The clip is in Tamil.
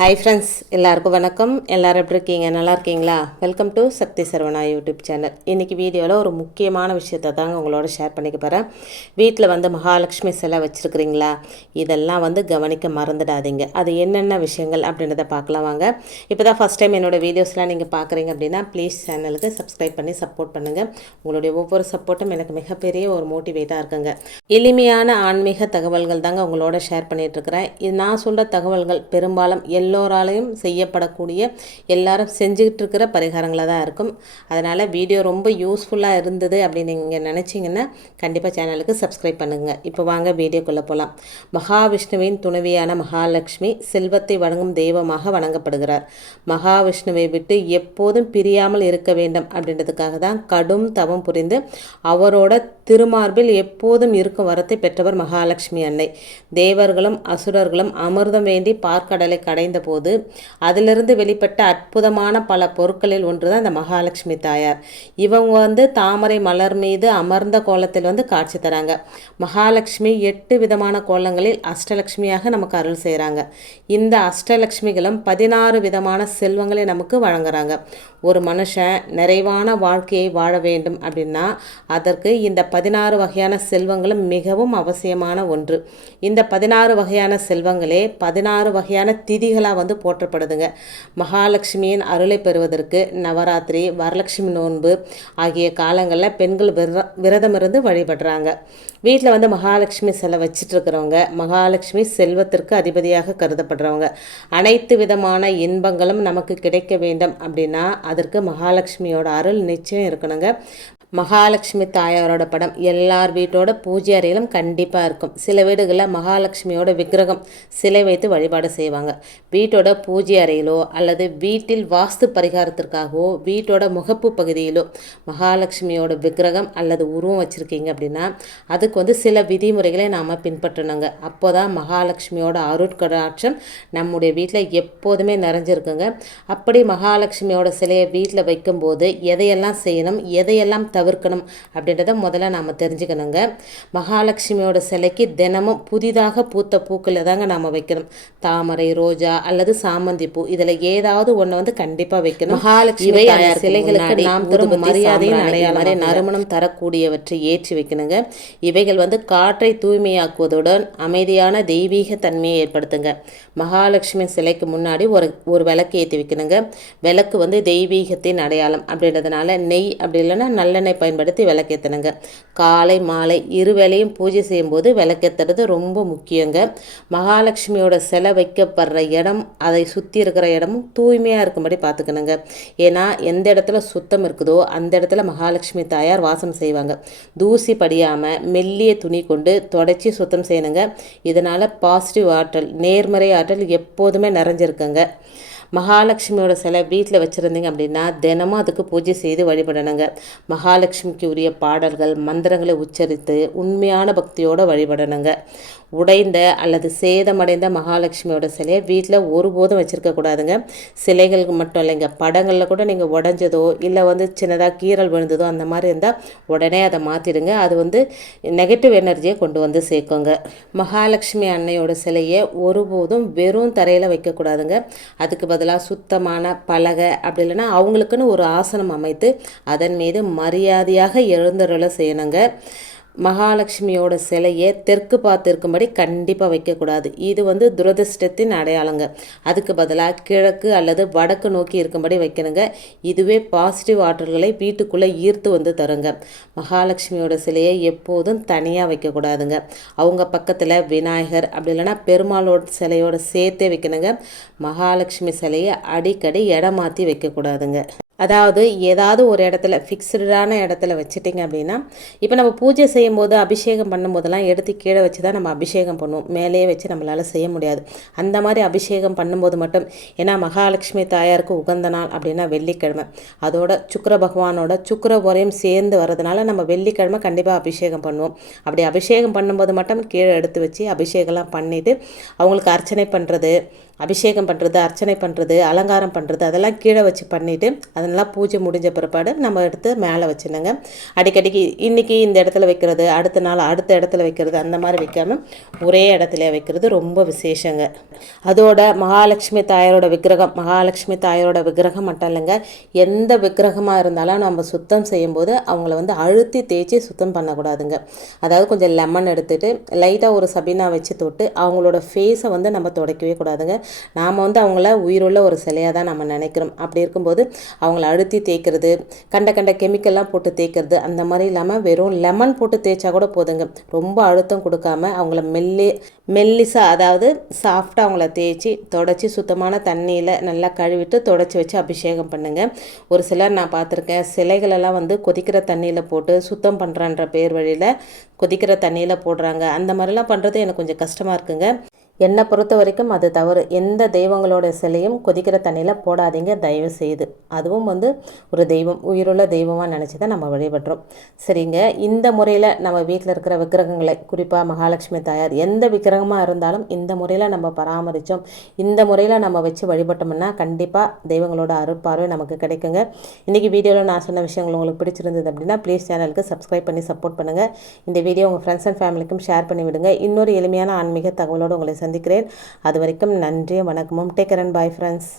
ஹாய் ஃப்ரெண்ட்ஸ் எல்லாருக்கும் வணக்கம். எல்லாரும் எப்படி இருக்கீங்க? நல்லா இருக்கீங்களா? Welcome to Sakthi Saravana YouTube channel. இன்றைக்கி வீடியோவில் ஒரு முக்கியமான விஷயத்தை தாங்க உங்களோட ஷேர் பண்ணிக்க போகிறேன் வீட்டில் வந்து மகாலட்சுமி சிலை வச்சுருக்கிறீங்களா? இதெல்லாம் வந்து கவனிக்க மறந்துடாதீங்க. அது என்னென்ன விஷயங்கள் அப்படின்றத பார்க்கலாம் வாங்க. இப்போ தான் ஃபஸ்ட் டைம் என்னோடய வீடியோஸ்லாம் நீங்கள் பார்க்குறீங்க அப்படின்னா ப்ளீஸ் சேனலுக்கு சப்ஸ்கிரைப் பண்ணி சப்போர்ட் பண்ணுங்கள் உங்களுடைய ஒவ்வொரு சப்போர்ட்டும் எனக்கு மிகப்பெரிய ஒரு மோட்டிவேட்டாக இருக்குங்க. எளிமையான ஆன்மீக தகவல்கள் தாங்க உங்களோட ஷேர் பண்ணிகிட்ருக்கிறேன் இது நான் சொல்கிற தகவல்கள் பெரும்பாலும் எல்லோராலையும் செய்யப்படக்கூடிய எல்லாரும் செஞ்சுக்கிட்டு இருக்கிற பரிகாரங்களாக தான் இருக்கும். அதனால் வீடியோ ரொம்ப யூஸ்ஃபுல்லாக இருந்தது அப்படின்னு நீங்கள் நினச்சிங்கன்னா கண்டிப்பாக சேனலுக்கு சப்ஸ்கிரைப் பண்ணுங்கள் இப்போ வாங்க வீடியோக்குள்ளே போகலாம் மகாவிஷ்ணுவின் துணைவியான மகாலட்சுமி செல்வத்தை வழங்கும் தெய்வமாக வணங்கப்படுகிறார். மகாவிஷ்ணுவை விட்டு எப்போதும் பிரியாமல் இருக்க வேண்டும் அப்படின்றதுக்காக தான் கடும் தவம் புரிந்து அவரோட திருமார்பில் எப்போதும் இருக்கும் வரத்தை பெற்றவர் மகாலட்சுமி அன்னை. தேவர்களும் அசுரர்களும் அமிர்தம் வேண்டி பார்க்கடலை கடைந்த போது அதிலிருந்து வெளிப்பட்ட அற்புதமான பல பொருட்களில் ஒன்று தான் இந்த மகாலட்சுமி தாயார். இவங்க வந்து தாமரை மலர் மீது அமர்ந்த கோலத்தில் வந்து காட்சி தராங்க. மகாலட்சுமி எட்டு விதமான கோலங்களில் அஷ்டலட்சுமியாக நமக்கு அருள் செய்கிறாங்க இந்த அஷ்டலட்சுமிகளும் பதினாறு விதமான செல்வங்களை நமக்கு வழங்குறாங்க. ஒரு மனுஷன் நிறைவான வாழ்க்கையை வாழ வேண்டும் அப்படின்னா அதற்கு இந்த பதினாறு வகையான செல்வங்களும் மிகவும் அவசியமான ஒன்று. இந்த பதினாறு வகையான செல்வங்களே பதினாறு வகையான திதிகளாக வந்து போற்றப்படுதுங்க. மகாலட்சுமியின் அருளை பெறுவதற்கு நவராத்திரி வரலட்சுமி நோன்பு ஆகிய காலங்களில் பெண்கள் விர விரதம் இருந்து வழிபடுறாங்க. வீட்டில் வந்து மகாலட்சுமி சிலை வச்சிட்டு இருக்கிறவங்க மகாலட்சுமி செல்வத்திற்கு அதிபதியாக கருதப்படுறவங்க. அனைத்து விதமான இன்பங்களும் நமக்கு கிடைக்க வேண்டும் அப்படின்னா அதற்கு மகாலட்சுமியோட அருள் நிச்சயம் இருக்கணுங்க. மகாலட்சுமி தாயாரோட படம் எல்லார் வீட்டோட பூஜை அறையிலும் கண்டிப்பாக இருக்கும். சில வீடுகளில் மகாலட்சுமியோட விக்கிரகம் சிலை வைத்து வழிபாடு செய்வாங்க. வீட்டோட பூஜை அறையிலோ அல்லது வீட்டில் வாஸ்து பரிகாரத்திற்காகவோ வீட்டோட முகப்பு பகுதியிலோ மகாலட்சுமியோட விக்கிரகம் அல்லது உருவம் வச்சுருக்கீங்க அப்படின்னா அதுக்கு வந்து சில விதிமுறைகளை நாம் பின்பற்றணுங்க. அப்போ தான் மகாலட்சுமியோட அருட்கடாட்சம் நம்முடைய வீட்டில் எப்போதுமே நிறைஞ்சிருக்குங்க. அப்படி மகாலட்சுமியோட சிலையை வீட்டில் வைக்கும்போது எதையெல்லாம் செய்யணும் எதையெல்லாம் தவிர்க்கணும் அப்படின்றத முதல்ல நாம் தெரிஞ்சுக்கணுங்க. மகாலட்சுமியோட சிலைக்கு தினமும் புதிதாக பூத்த பூக்களை தாங்க நாம் வைக்கணும். தாமரை ரோஜா அல்லது சாமந்தி பூ இதில் ஏதாவது ஒன்று வந்து கண்டிப்பாக வைக்கணும். மகாலட்சுமி சிலைகளுக்கு நாம் தரும் மரியாதையும் அடையாளம் நறுமணம் தரக்கூடியவற்றை ஏற்றி வைக்கணுங்க. இவைகள் வந்து காற்றை தூய்மையாக்குவதுடன் அமைதியான தெய்வீக தன்மையை ஏற்படுத்துங்க. மகாலட்சுமி சிலைக்கு முன்னாடி ஒரு ஒரு விளக்கு ஏற்றி வைக்கணுங்க. விளக்கு வந்து தெய்வீகத்தின் அடையாளம் அப்படின்றதுனால நெய் அப்படி இல்லைன்னா நல்லெண்ணெய் பயன்படுத்தி விளக்கேற்றணுங்க காலை மாலை இரு வேளையும் பூஜை செய்யும்போது விளக்கேற்றுறது ரொம்ப முக்கியங்க. மகாலட்சுமியோட சிலை வைக்கப்படுற இடம் அதை சுற்றி இருக்கிற இடமும் தூய்மையாக இருக்கும்படி பார்த்துக்கணுங்க ஏன்னா எந்த இடத்துல சுத்தம் இருக்குதோ அந்த இடத்துல மகாலட்சுமி தாயார் வாசம் செய்வாங்க. தூசி படியாமல் மெல்லிய துணி கொண்டு தொடச்சி சுத்தம் செய்யணுங்க. இதனால் பாசிட்டிவ் ஆற்றல் நேர்மறை ஆற்றல் எப்போதுமே நிறைஞ்சிருக்குங்க. மகாலட்சுமியோட சிலை வீட்டில் வச்சுருந்தீங்க அப்படின்னா தினமும் அதுக்கு பூஜை செய்து வழிபடணுங்க. மகாலட்சுமிக்கு உரிய பாடல்கள் மந்திரங்களை உச்சரித்து உண்மையான பக்தியோடு வழிபடணுங்க. உடைந்த அல்லது சேதமடைந்த மகாலட்சுமியோட சிலையை வீட்டில் ஒருபோதும் வச்சுருக்கக்கூடாதுங்க சிலைகளுக்கு மட்டும் இல்லைங்க படங்களில் கூட நீங்கள் உடஞ்சதோ இல்லை வந்து சின்னதாக கீரல் விழுந்ததோ அந்த மாதிரி இருந்தால் உடனே அதை மாற்றிடுங்க அது வந்து நெகட்டிவ் எனர்ஜியை கொண்டு வந்து சேர்க்குங்க. மகாலட்சுமி அன்னையோட சிலையை ஒருபோதும் வெறும் தரையில் வைக்கக்கூடாதுங்க. அதுக்கு பதிலாக சுத்தமான பலகை அப்படி இல்லைன்னா அவங்களுக்குன்னு ஒரு ஆசனம் அமைத்து அதன் மீது மரியாதையாக எழுந்தருளை செய்யணுங்க. மகாலட்சுமியோட சிலையை தெற்கு பார்த்து இருக்கும்படி கண்டிப்பாக வைக்கக்கூடாது. இது வந்து துரதிருஷ்டத்தின் அடையாளங்க. அதுக்கு பதிலாக கிழக்கு அல்லது வடக்கு நோக்கி இருக்கும்படி வைக்கணுங்க. இதுவே பாசிட்டிவ் ஆற்றல்களை வீட்டுக்குள்ளே ஈர்த்து வந்து தருங்க. மகாலட்சுமியோட சிலையை எப்போதும் தனியாக வைக்கக்கூடாதுங்க. அவங்க பக்கத்தில் விநாயகர் அப்படி இல்லைன்னா பெருமாளோட சிலையோட சேர்த்தே வைக்கணுங்க. மகாலட்சுமி சிலையை அடிக்கடி இடம் மாற்றி வைக்கக்கூடாதுங்க. அதாவது ஏதாவது ஒரு இடத்துல ஃபிக்ஸ்டான இடத்துல வச்சுட்டிங்க அப்படின்னா இப்போ நம்ம பூஜை செய்யும்போது அபிஷேகம் பண்ணும்போதெல்லாம் எடுத்து கீழே வச்சு தான் நம்ம அபிஷேகம் பண்ணுவோம். மேலேயே வச்சு நம்மளால் செய்ய முடியாது. அந்த மாதிரி அபிஷேகம் பண்ணும்போது மட்டும் ஏன்னா மகாலட்சுமி தாயாருக்கு உகந்த நாள் அப்படின்னா வெள்ளிக்கிழமை. அதோட சுக்கர பகவானோட சுக்கர உரையும் சேர்ந்து வரதுனால நம்ம வெள்ளிக்கிழமை கண்டிப்பாக அபிஷேகம் பண்ணுவோம். அப்படி அபிஷேகம் பண்ணும்போது மட்டும் கீழே எடுத்து வச்சு அபிஷேகம்லாம் பண்ணிவிட்டு அவங்களுக்கு அர்ச்சனை பண்ணுறது அபிஷேகம் பண்ணுறது அர்ச்சனை பண்ணுறது அலங்காரம் பண்ணுறது அதெல்லாம் கீழே வச்சு பண்ணிவிட்டு அதெல்லாம் பூஜை முடிஞ்ச பிற்பாடு நம்ம எடுத்து மேலே வச்சுனுங்க அடிக்கடிக்கு இன்றைக்கி இந்த இடத்துல வைக்கிறது அடுத்த நாள் அடுத்த இடத்துல வைக்கிறது அந்த மாதிரி வைக்காமல் ஒரே இடத்துல வைக்கிறது ரொம்ப விசேஷங்க. அதோட மகாலட்சுமி தாயாரோட விக்கிரகம் மகாலட்சுமி தாயாரோட விக்கிரகம் மட்டும் இல்லைங்க. எந்த விக்கிரகமாக இருந்தாலும் நம்ம சுத்தம் செய்யும்போது அவங்கள வந்து அழுத்தி தேய்ச்சி சுத்தம் பண்ணக்கூடாதுங்க. அதாவது கொஞ்சம் லெமன் எடுத்துகிட்டு லைட்டாக ஒரு சபீனா வச்சு தொட்டு அவங்களோட ஃபேஸை வந்து நம்ம துடைக்கவே கூடாதுங்க. நாம் வந்து அவங்கள உயிருள்ள ஒரு சிலையாக தான் நம்ம நினைக்கிறோம். அப்படி இருக்கும்போது அவங்கள அழுத்தி தேய்க்கிறது கண்ட கண்ட கெமிக்கல்லாம் போட்டு தேய்க்கிறது அந்த மாதிரி இல்லாமல் வெறும் லெமன் போட்டு தேய்ச்சா கூட போதுங்க. ரொம்ப அழுத்தம் கொடுக்காம அவங்கள மெல்லி மெல்லிசாக அதாவது சாஃப்டாக அவங்கள தேய்ச்சி தொடச்சி சுத்தமான தண்ணியில் நல்லா கழுவிட்டு தொடச்சி வச்சு அபிஷேகம் பண்ணுங்கள் ஒரு சிலர் நான் பார்த்துருக்கேன் சிலைகளெல்லாம் வந்து கொதிக்கிற தண்ணியில் போட்டு சுத்தம் பண்ணுறன்ற பேர் வழியில் கொதிக்கிற தண்ணியில் போடுறாங்க. அந்த மாதிரிலாம் பண்ணுறது எனக்கு கொஞ்சம் கஷ்டமாக இருக்குங்க. என்னை பொறுத்த வரைக்கும் அது தவறு. எந்த தெய்வங்களோட சிலையும் கொதிக்கிற தண்ணியில் போடாதீங்க. தயவு செய்து. அதுவும் வந்து ஒரு தெய்வம் உயிருள்ள தெய்வமாக நினச்சி தான் நம்ம வழிபடுறோம். சரிங்க. இந்த முறையில் நம்ம வீட்டில் இருக்கிற விக்கிரகங்களை குறிப்பாக மகாலட்சுமி தாயார் எந்த விக்கிரகமாக இருந்தாலும் இந்த முறையில் நம்ம பராமரித்தோம் இந்த முறையில் நம்ம வச்சு வழிபட்டோம்னா கண்டிப்பாக தெய்வங்களோட அருட்பார்வை நமக்கு கிடைக்குங்க. இன்றைக்கி வீடியோவில் நான் சொன்ன விஷயங்கள் உங்களுக்கு பிடிச்சிருந்தது அப்படின்னா ப்ளீஸ் சேனலுக்கு சப்ஸ்கிரைப் பண்ணி சப்போர்ட் பண்ணுங்கள் இந்த வீடியோ உங்கள் ஃப்ரெண்ட்ஸ் அண்ட் ஃபேமிலிக்கும் ஷேர் பண்ணி விடுங்க இன்னொரு எளிமையான ஆன்மீக தகவலோடு உங்களை சந்திக்கிறேன். அது வரைக்கும் நன்றி வணக்கமும். Take and bye friends